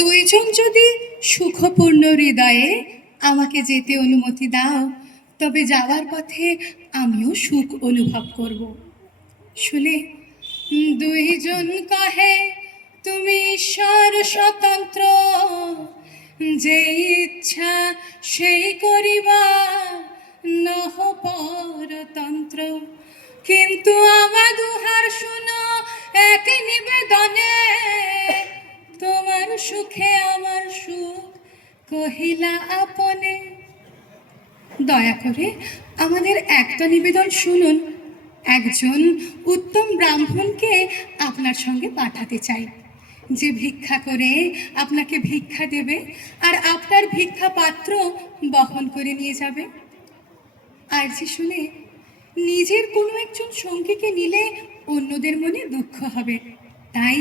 দুইজন যদি সুখপূর্ণ হৃদয়ে আমাকে যেতে অনুমতি দাও, তবে যাওয়ার পথে আমিও সুখ অনুভব করব। শুনে দুইজন কহে, তুমি ঈশ্বর স্বতন্ত্র, যে ইচ্ছা সেই করিবা, নহ পরতন্ত্র। কিন্তু আমার দুহার শুনো এক নিবেদনে, তোমার সুখে আমার সুখ কহিলা আপনে। দয়া করে আমাদের একটা নিবেদন শুনুন। একজন উত্তম ব্রাহ্মণকে আপনার সঙ্গে পাঠাতে চাই, যে ভিক্ষা করে আপনাকে ভিক্ষা দেবে আর আপনার ভিক্ষা পাত্র বহন করে নিয়ে যাবে। আর যে শুনে নিজের কোনো একজন সঙ্গীকে নিলে অন্যদের মনে দুঃখ হবে, তাই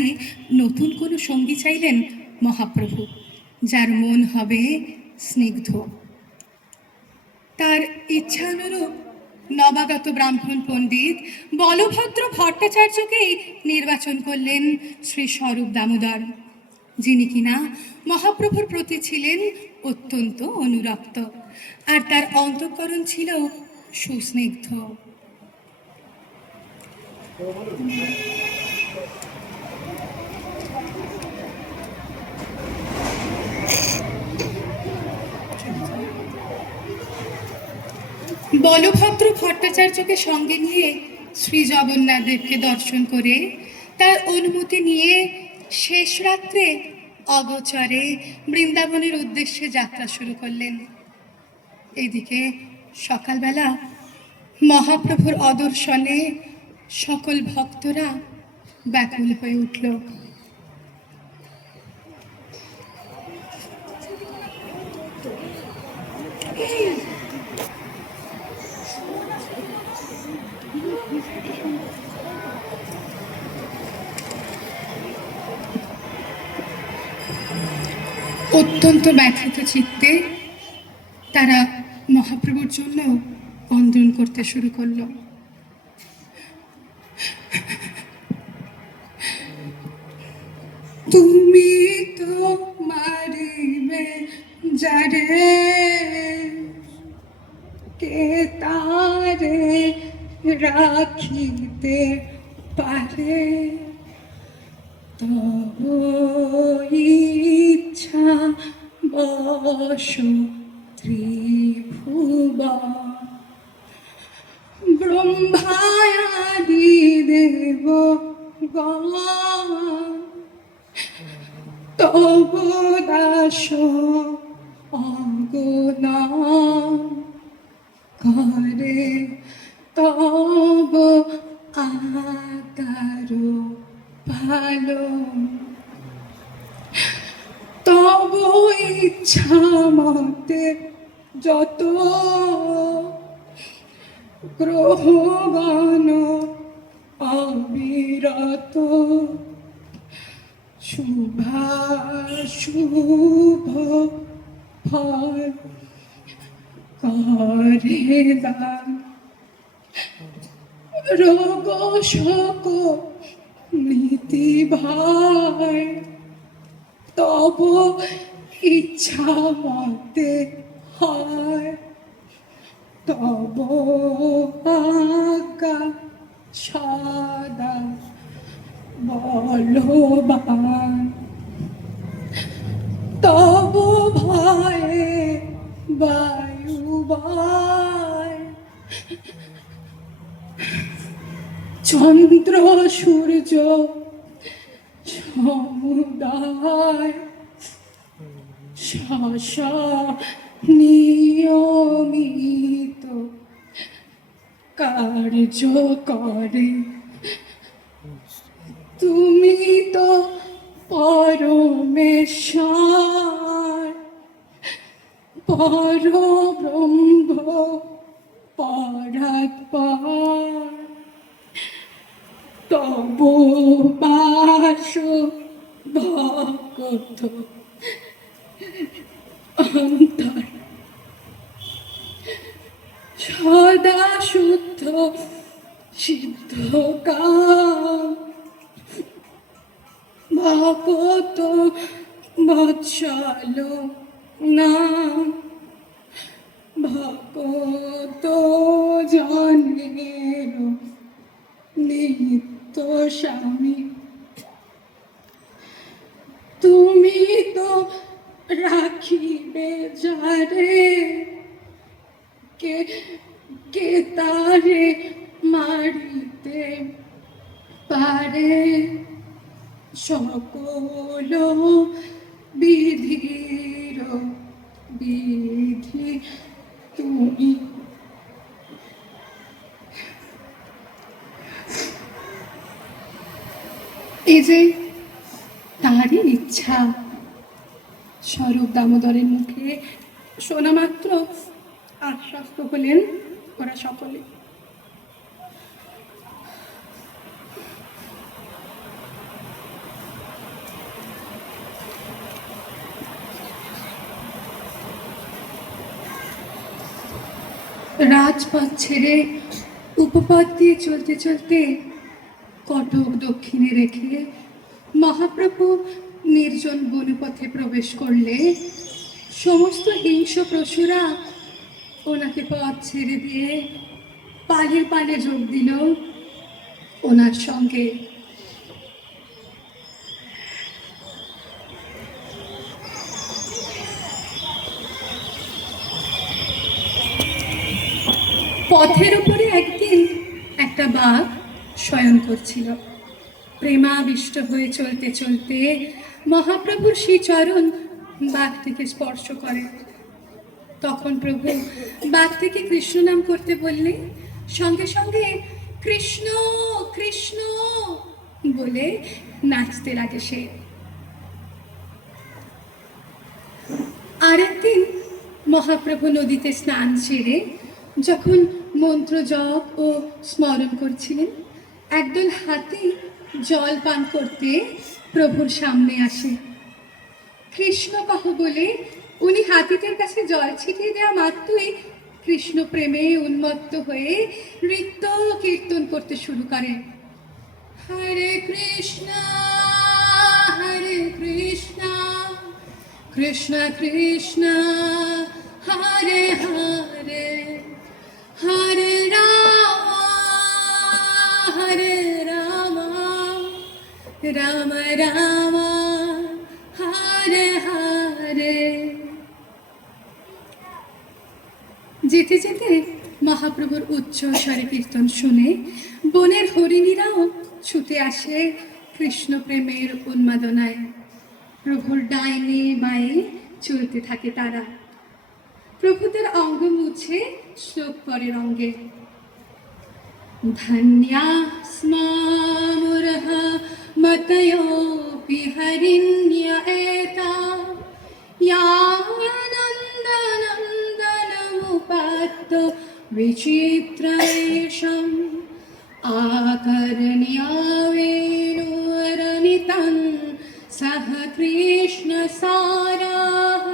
নতুন কোনো সঙ্গী চাইলেন মহাপ্রভু, যার মন হবে স্নিগ্ধ। তার ইচ্ছানুরূপ নবাগত ব্রাহ্মণ পণ্ডিত বলভদ্র ভট্টাচার্যকেই নির্বাচন করলেন শ্রী স্বরূপ দামোদর, যিনি কিনা মহাপ্রভুর প্রতি ছিলেন অত্যন্ত অনুরক্ত, আর তার অন্তঃকরণ ছিল সুস্নিগ্ধ। বলভদ্র ভট্টাচার্যকে সঙ্গে নিয়ে শ্রী জগন্নাথ দেবকে দর্শন করে তার অনুমতি নিয়ে শেষ রাত্রে অগোচরে বৃন্দাবনের উদ্দেশ্যে যাত্রা শুরু করলেন। এইদিকে সকালবেলা মহাপ্রভুর অদর্শনে সকল ভক্তরা ব্যাকুল হয়ে উঠল। অত্যন্ত ব্যথিত চিত্তে তারা মহাপ্রভুর জন্য বন্দন করতে শুরু করল। তুমি তো মারিবে যারে, কে তারে রাখিতে পারে, তব ইচ্ছা বশ ত্রিভুবন। ব্রহ্মায়াদি দেব গণ তব দাস অঙ্গন, করে তব আকার ভালো। তব ইচ্ছা মতে যত গ্রহগণ অবিরত, শুভাশুভ ফল করে দান। রোগ শোক নীতি ভয় তব ইচ্ছা মতে হয়, তব আজ্ঞা সদা বলবান। তব ভয়ে বায়ু বয়, চন্দ্র সূর্য সমুদায়, শশ নিয়মিত কার্য করে। তুমি তো পরমেশ্বর, পরব্রহ্ম পরাৎপর, তব বাস ভক্ত অন্তর, সদা শুদ্ধ সিদ্ধ কাম, ভগত বৎসল না ভগত জনের নিত্য স্বামী, তুমি তো রাখিবে যারে, কে কে তারে মারিতে পারে। সকল বিধির বিধি তুমি। এই যে তারই ইচ্ছা স্বরূপ দামোদরের মুখে শোনা মাত্র আশ্বস্ত হলেন ওরা সকলে। রাজপথ ছেড়ে উপপথ দিয়ে চলতে চলতে কটক দক্ষিণে রেখে মহাপ্রভু নির্জন বনপথে প্রবেশ করলে সমস্ত হিংস্র পশুরা ওনাকে পথ ছেড়ে দিয়ে পালে পালে যোগ দিল ওনার সঙ্গে। পথের উপরে একদিন একটা বাঘ শয়ন করছিল। প্রেমাবিষ্ট হয়ে চলতে চলতে মহাপ্রভুর সেই চরণ বাঘটিকে স্পর্শ করে। তখন প্রভু বাঘ থেকে কৃষ্ণ নাম করতে বললে সঙ্গে সঙ্গে কৃষ্ণ কৃষ্ণ বলে নাচতে লাগে সে। আরেকদিন মহাপ্রভু নদীতে স্নান সেরে যখন মন্ত্র জপ ও স্মরণ করছিলেন, একদল হাতি জল পান করতে প্রভুর সামনে আসে। কৃষ্ণ কহ বলে উনি হাতিদের কাছে জল ছিটিয়ে দেওয়া মাত্রই কৃষ্ণ প্রেমে উন্মত্ত হয়ে নৃত্য কীর্তন করতে শুরু করেন। হরে কৃষ্ণ কৃষ্ণ কৃষ্ণ হরে হরে হরে রাম রাম রাম হরে হরে। যেতে যেতে মহাপ্রভুর উচ্চ স্বরে কীর্তন শুনে বনের হরিণীরাও ছুটে আসে কৃষ্ণ প্রেমের উন্মাদনায়। প্রভুর ডাইনে বাঁয়ে চলতে থাকে তারা। প্রভুদের অঙ্গ মুছে শ্লোক করে রঙ্গে। ধন্যাস্মামুরহ মতয়োপি হরিণ্য এতা ইয়ানন্দনন্দনমুপাত্ত বিচিত্রৈষম আকর্ণ্যবেণুরনিতং সহ কৃষ্ণ সারাঃ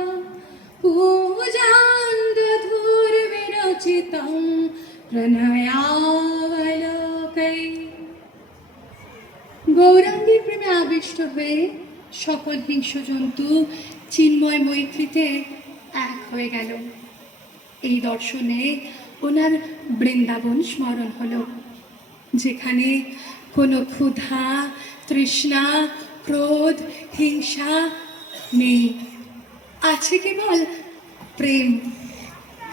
পূজান্দধুর্বিরচিতং প্রণয়াবলোকై। গৌরাঙ্গীর প্রেমে আবিষ্ট হয়ে সকল হিংস্র জন্তু চিন্ময় মৈত্রীতে এক হয়ে গেল। এই দর্শনে ওনার বৃন্দাবন স্মরণ হলো, যেখানে কোনো ক্ষুধা তৃষ্ণা ক্রোধ হিংসা নেই, আছে কেবল প্রেম,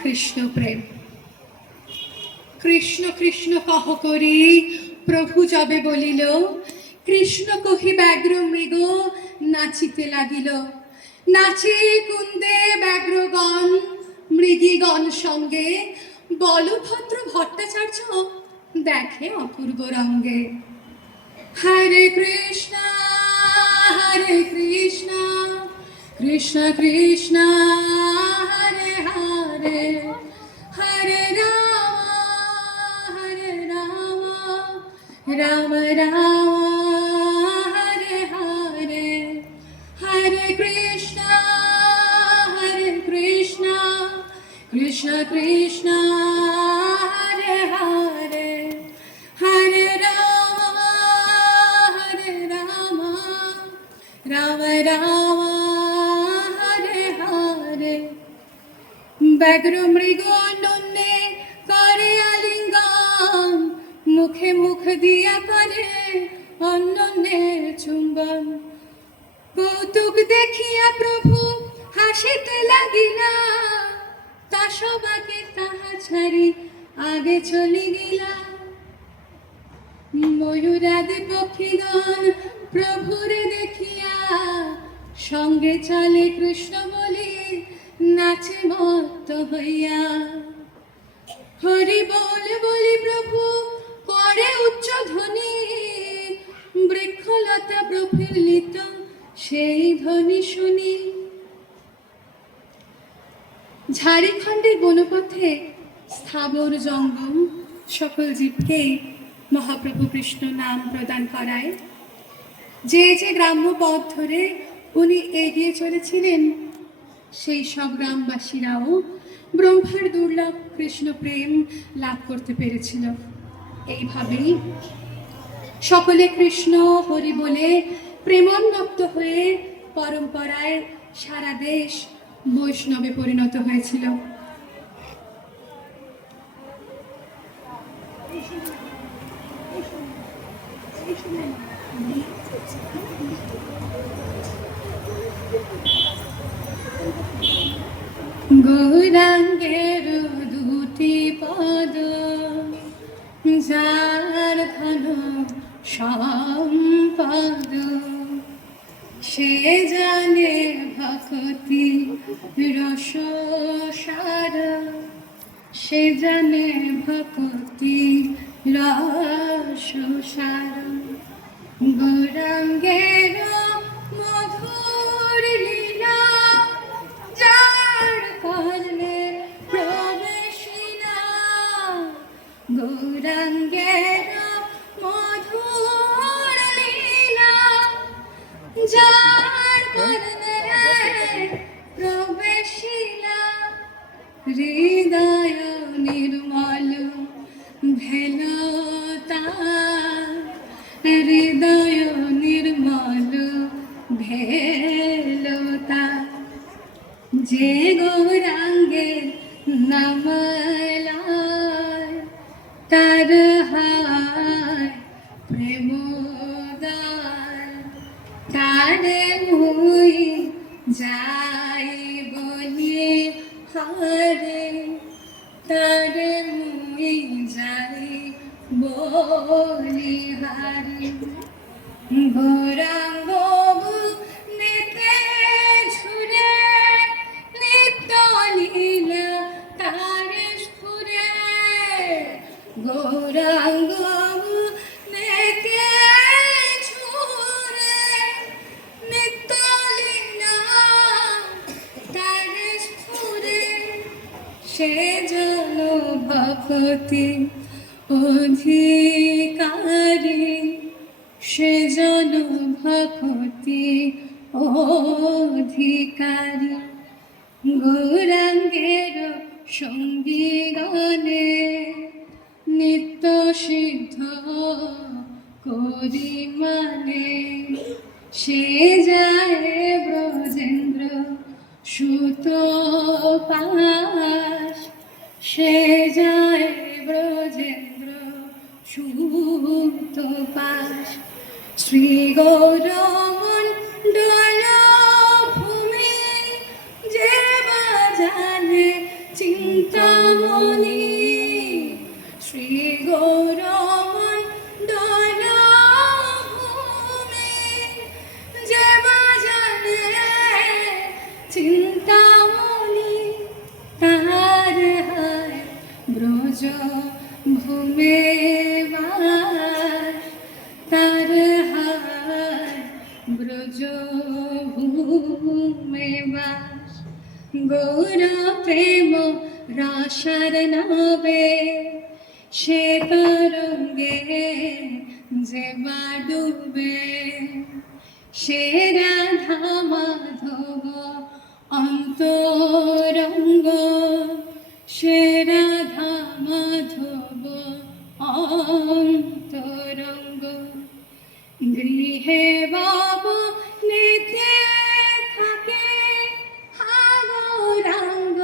কৃষ্ণ প্রেম। কৃষ্ণ কৃষ্ণ কহ করি প্রভু যবে বলিল, কৃষ্ণ কহি ব্যাঘ্র মৃগ নাচিতে লাগিল। নাচে কুন্দে ব্যাঘ্রগণ মৃগীগণ সঙ্গে, বলভদ্র ভট্টাচার্য দেখে অপূর্ব রঙ্গে। হরে কৃষ্ণ কৃষ্ণ কৃষ্ণ হরে হরে হরে রাম রাম রাম হরে হরে হরে কৃষ্ণ কৃষ্ণ কৃষ্ণ হরে হরে হরে রাম রাম রাম ব্যাঘ্র মৃগ নন্যে করে আলিঙ্গন, মুখে মুখ দিয়া করে অন্যের চুম্বন। কৌতুক দেখিয়া প্রভু হাসিতে লাগিলা, তা সবাকে তাহা ছাড়ি আগে চলি গিলা। ময়ূরাদি পক্ষীগণ প্রভুরে দেখিয়া, সঙ্গে চলে কৃষ্ণ বলি নাচে মত্ত হইয়া। হরি বল বলি প্রভু করে উচ্চ ধ্বনি, বৃক্ষলতা প্রফুল্লিত সেই ধ্বনি শুনি। ঝাড়িখণ্ডের বনপথে স্থাবর জঙ্গম সকল জীবকে মহাপ্রভু কৃষ্ণ নাম প্রদান করায়। যে যে গ্রাম্য পথ ধরে উনি এগিয়ে চলেছিলেন, সেই সব গ্রামবাসীরাও ব্রহ্মার দুর্লভ কৃষ্ণ প্রেম লাভ করতে পেরেছিল। এইভাবেই সকলে কৃষ্ণ হরি বলে প্রেমোন্মত্ত হয়ে পরম্পরায় সারা দেশ বৈষ্ণবে পরিণত হয়েছিল। গৌরাঙ্গের দুটি পদ, যার ধন সম্পদ, সে জানে ভক্তি রস সার, সে জানে ভক্তি রস সার। গৌরাঙ্গের মধুর লীলা, যার কর্ণে প্রবেশিলা। গৌরাঙ্গের মধুর লীলা, যার কর্ণে প্রবেশিলা। হৃদয় নির্মল ভেল তার, হৃদয় নির্মল ভেল তার। যে গৌরাঙ্গের নাম লয়, তার হায় প্রেমোদয়। তারে মুই যাই বলি হরে, তারে মুই যাই বলি হরে। গৌরাঙ্গ নিতে ঝুরে, নিত্য লীলা তারে স্ফুরে। গৌরাঙ্গ নিতে ঝুরে, নিত্য লীলা তারে স্ফুরে। সে জন ভক্তি অধিকারী, সে জন ভক্তি অধিকারী। গৌরাঙ্গের সঙ্গী গণে নিত্য সিদ্ধ করি মানে, সে যায় ব্রজেন্দ্র সুত পাশ, সে যায় ব্রজেন্দ্র সুত পাশ। শ্রী গৌরমণ্ডল ভূমি, যে বাজানে চিন্তামণি। শ্রী গৌরমণ্ডল ভূমি, যে বাজানে চিন্তামণি। তার হায় ব্রজ ভূমে বাস, তার হায় ব্রজ ভূমে বাস। গৌর প্রেম রসার নবে, সে তরঙ্গে যে বা ডুবে। সে রাধা মাধব অন্তরঙ্গ, সে রাধা মাধব অন্তরঙ্গ। গৃহে বাবু নিতে থাকে গৌরাঙ্গ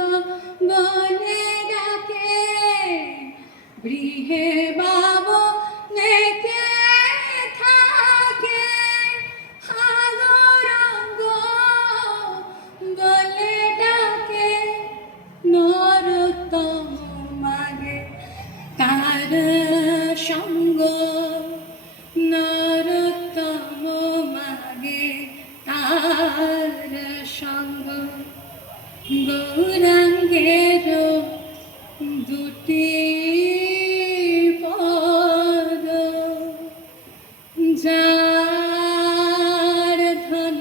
যার ধন